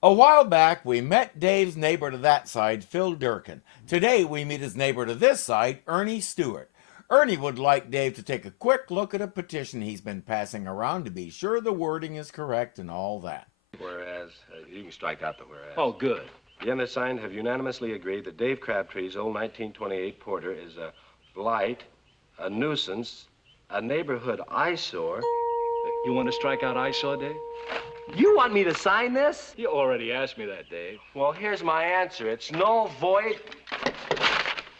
A while back, we met Dave's neighbor to that side, Phil Durkin. Today, we meet his neighbor to this side, Ernie Stewart. Ernie would like Dave to take a quick look at a petition he's been passing around to be sure the wording is correct and all that. Whereas, you can strike out the whereas. Oh, good. The undersigned have unanimously agreed that Dave Crabtree's old 1928 Porter is a blight, a nuisance, a neighborhood eyesore. You want to strike out eyesore, Dave? You want me to sign this? You already asked me that, Dave. Well, here's my answer. It's null, void,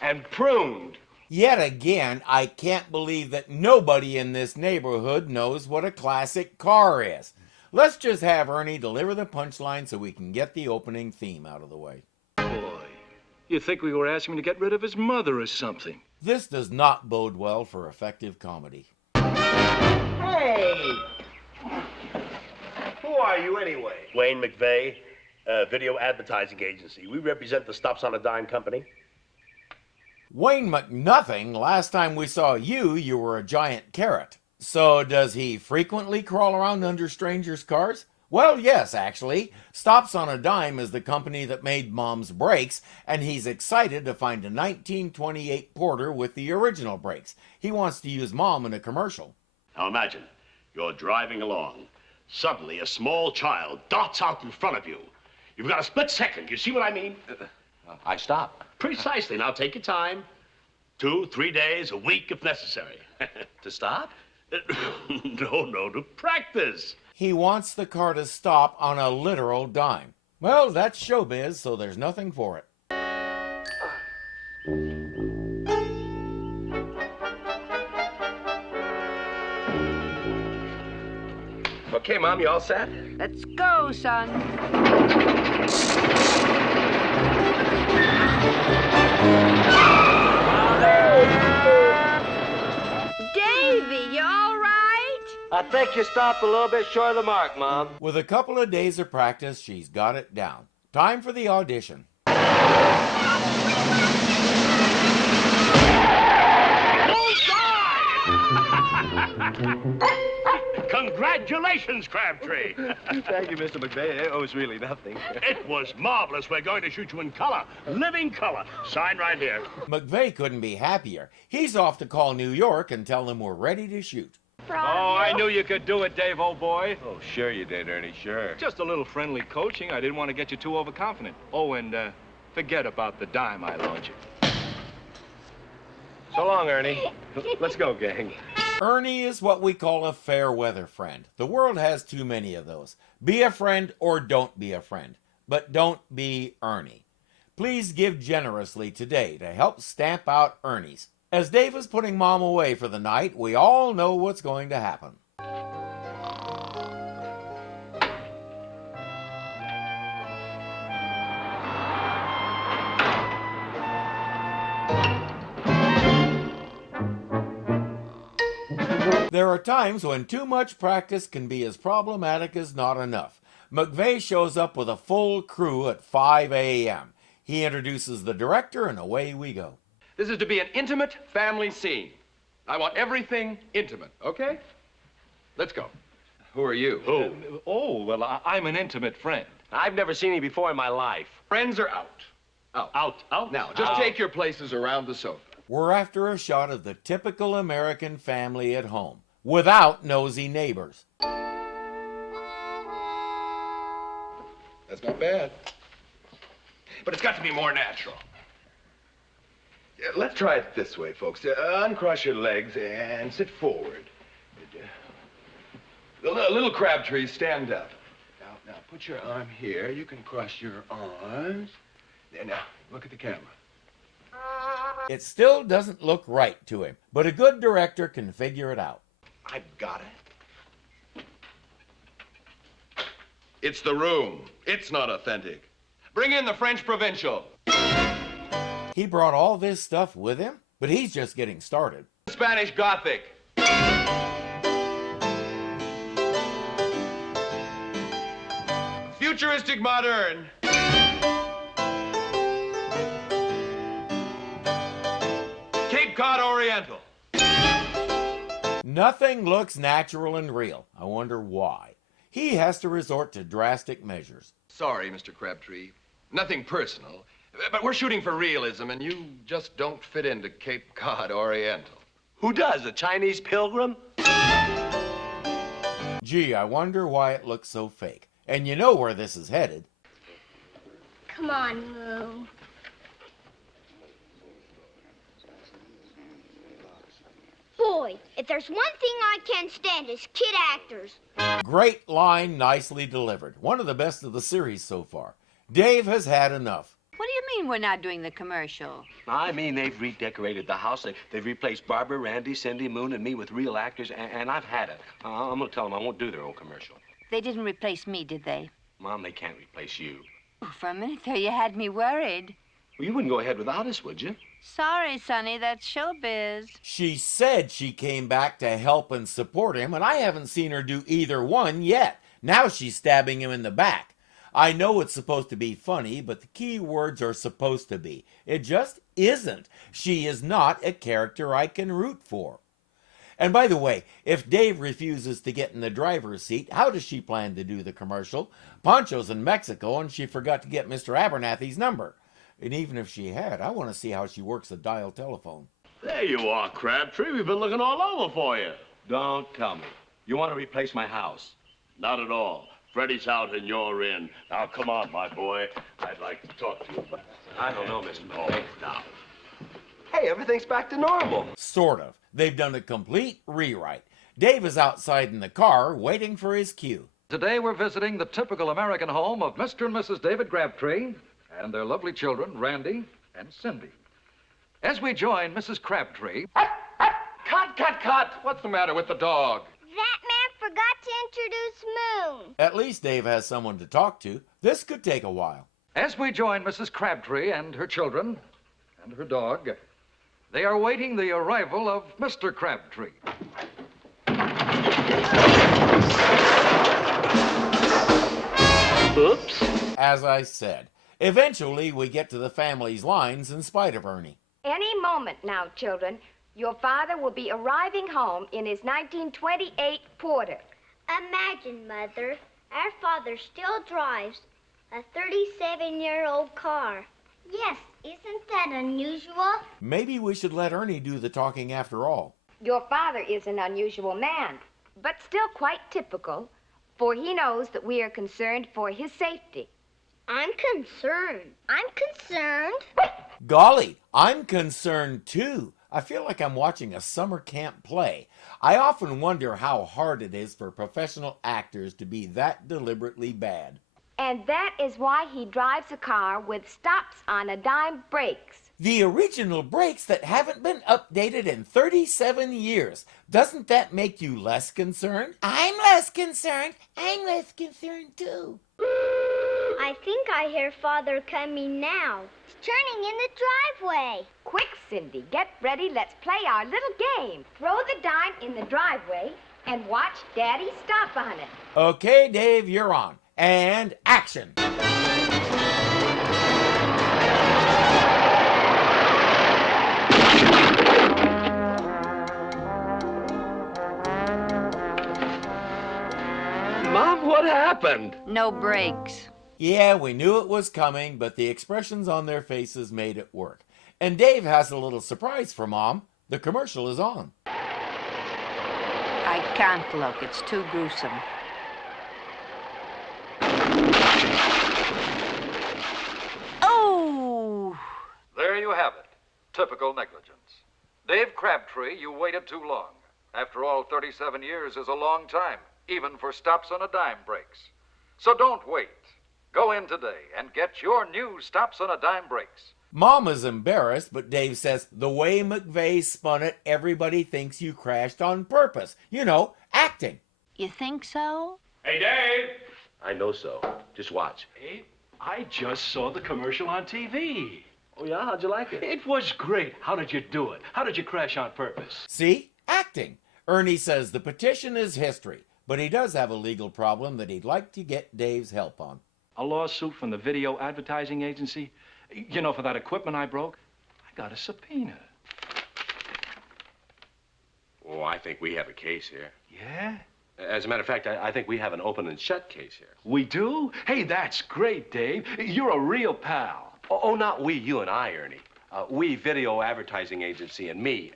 and pruned. Yet again, I can't believe that nobody in this neighborhood knows what a classic car is. Let's just have Ernie deliver the punchline so we can get the opening theme out of the way. Boy, you'd think we were asking him to get rid of his mother or something. This does not bode well for effective comedy. Hey! Who are you anyway? Wayne McVeigh, video advertising agency. We represent the Stops on a Dime company. Wayne McNothing, last time we saw you were a giant carrot. So does he frequently crawl around under strangers' cars? Well, yes, actually. Stops on a Dime is the company that made Mom's brakes, and he's excited to find a 1928 Porter with the original brakes. He wants to use Mom in a commercial. Now imagine, you're driving along. Suddenly, a small child darts out in front of you. You've got a split second. You see what I mean? I stop. Precisely. Now take your time. 2, 3 days, a week if necessary. To stop? No, to practice. He wants the car to stop on a literal dime. Well, that's showbiz, so there's nothing for it. Okay, Mom, you all set? Let's go, son. Davy, you all right? I think you stopped a little bit short of the mark, Mom. With a couple of days of practice, she's got it down. Time for the audition. Congratulations, Crabtree. Thank you, Mr. McVeigh. It was really nothing. It was marvelous. We're going to shoot you in color, living color. Sign right here. McVeigh couldn't be happier. He's off to call New York and tell them we're ready to shoot. Oh, I knew you could do it, Dave, old boy. Oh, sure you did, Ernie, sure. Just a little friendly coaching. I didn't want to get you too overconfident. Oh, and forget about the dime I loaned you. So long, Ernie. Let's go, gang. Ernie is what we call a fair weather friend. The world has too many of those. Be a friend or don't be a friend. But don't be Ernie. Please give generously today to help stamp out Ernie's. As Dave is putting Mom away for the night, we all know what's going to happen. There are times when too much practice can be as problematic as not enough. McVeigh shows up with a full crew at 5 a.m. He introduces the director and away we go. This is to be an intimate family scene. I want everything intimate, okay? Let's go. Who are you? Who? Oh, well, I'm an intimate friend. I've never seen you before in my life. Friends are out. Out. Now, just take your places around the sofa. We're after a shot of the typical American family at home, without nosy neighbors. That's not bad. But it's got to be more natural. Let's try it this way, folks. Uncross your legs and sit forward. The little Crabtree, stand up. Now, put your arm here. You can cross your arms. There, now, look at the camera. It still doesn't look right to him, but a good director can figure it out. I've got it. It's the room. It's not authentic. Bring in the French provincial. He brought all this stuff with him, but he's just getting started. Spanish Gothic. Futuristic modern. Cape Cod Oriental. Nothing looks natural and real. I wonder why. he has to resort to drastic measures. Sorry, Mr. Crabtree. Nothing personal. But we're shooting for realism, and you just don't fit into Cape Cod Oriental. Who does? A Chinese pilgrim? Gee, I wonder why it looks so fake. And you know where this is headed. Come on, Moo. Boy, if there's one thing I can't stand, it's kid actors. Great line, nicely delivered. One of the best of the series so far. Dave has had enough. What do you mean we're not doing the commercial? I mean, they've redecorated the house. They've replaced Barbara, Randy, Cindy, Moon, and me with real actors, and I've had it. I'm gonna tell them I won't do their own commercial. They didn't replace me, did they? Mom, they can't replace you. Oh, for a minute there, you had me worried. Well, you wouldn't go ahead without us, would you? Sorry, Sonny, that's showbiz. She said she came back to help and support him, and I haven't seen her do either one yet. Now she's stabbing him in the back. I know it's supposed to be funny, but the key words are supposed to be. It just isn't. She is not a character I can root for. And by the way, if Dave refuses to get in the driver's seat, how does she plan to do the commercial? Pancho's in Mexico, and she forgot to get Mr. Abernathy's number. And even if she had, I want to see how she works a dial telephone. There you are, Crabtree. We've been looking all over for you. Don't tell me. You want to replace my house? Not at all. Freddie's out and you're in. Now, come on, my boy. I'd like to talk to you about I don't know, Mr. Oh, McVeigh. now. Hey, everything's back to normal. Sort of. They've done a complete rewrite. Dave is outside in the car waiting for his cue. Today we're visiting the typical American home of Mr. and Mrs. David Crabtree and their lovely children, Randy and Cindy. As we join Mrs. Crabtree... Cut! What's the matter with the dog? That man forgot to introduce Moon. At least Dave has someone to talk to. This could take a while. As we join Mrs. Crabtree and her children and her dog, they are waiting the arrival of Mr. Crabtree. Oops. As I said, eventually we get to the family's lines in spite of Ernie. Any moment now, children, your father will be arriving home in his 1928 Porter. Imagine, Mother, our father still drives a 37-year-old car. Yes, isn't that unusual? Maybe we should let Ernie do the talking after all. Your father is an unusual man, but still quite typical, for he knows that we are concerned for his safety. I'm concerned. Golly, I'm concerned too. I feel like I'm watching a summer camp play. I often wonder how hard it is for professional actors to be that deliberately bad. And that is why he drives a car with stops-on-a-dime brakes. The original brakes that haven't been updated in 37 years. Doesn't that make you less concerned? I'm less concerned. I'm less concerned too. I think I hear Father coming now. He's turning in the driveway. Quick, Cindy, get ready. Let's play our little game. Throw the dime in the driveway and watch Daddy stop on it. Okay, Dave, you're on. And action. Mom, what happened? No brakes. Yeah, we knew it was coming, but the expressions on their faces made it work. And Dave has a little surprise for Mom. The commercial is on. I can't look. It's too gruesome. Oh! There you have it. Typical negligence. Dave Crabtree, you waited too long. After all, 37 years is a long time, even for stops-on-a-dime brakes. So don't wait. Go in today and get your new stops-on-a-dime brakes. Mom is embarrassed, but Dave says the way McVeigh spun it, everybody thinks you crashed on purpose. You know, acting. You think so? Hey, Dave! I know so. Just watch. Hey, I just saw the commercial on TV. Oh, yeah? How'd you like it? It was great. How did you do it? How did you crash on purpose? See? Acting. Ernie says the petition is history, but he does have a legal problem that he'd like to get Dave's help on. A lawsuit from the video advertising agency? You know, for that equipment I broke? I got a subpoena. Oh, I think we have a case here. Yeah? As a matter of fact, I think we have an open and shut case here. We do? Hey, that's great, Dave. You're a real pal. Oh, not we, you and I, Ernie. We video advertising agency and me.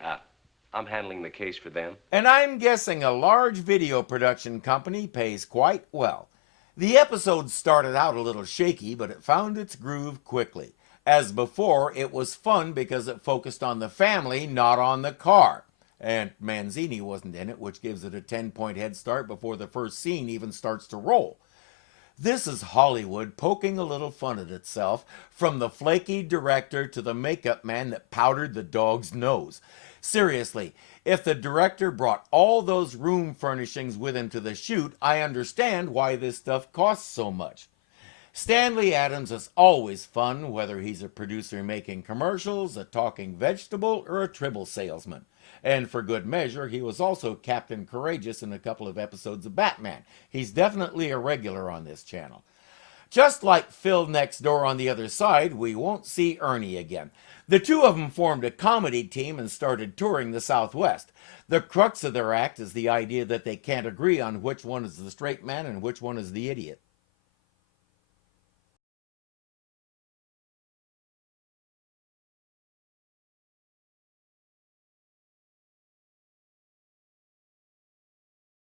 I'm handling the case for them. And I'm guessing a large video production company pays quite well. The episode started out a little shaky, but it found its groove quickly. As before, it was fun because it focused on the family, not on the car. And Manzini wasn't in it, which gives it a 10-point head start before the first scene even starts to roll. This is Hollywood poking a little fun at itself, from the flaky director to the makeup man that powdered the dog's nose. Seriously, if the director brought all those room furnishings with him to the shoot, I understand why this stuff costs so much. Stanley Adams is always fun, whether he's a producer making commercials, a talking vegetable, or a Tribble salesman. And for good measure, he was also Captain Courageous in a couple of episodes of Batman. He's definitely a regular on this channel. Just like Phil next door on the other side, we won't see Ernie again. The two of them formed a comedy team and started touring the Southwest. The crux of their act is the idea that they can't agree on which one is the straight man and which one is the idiot.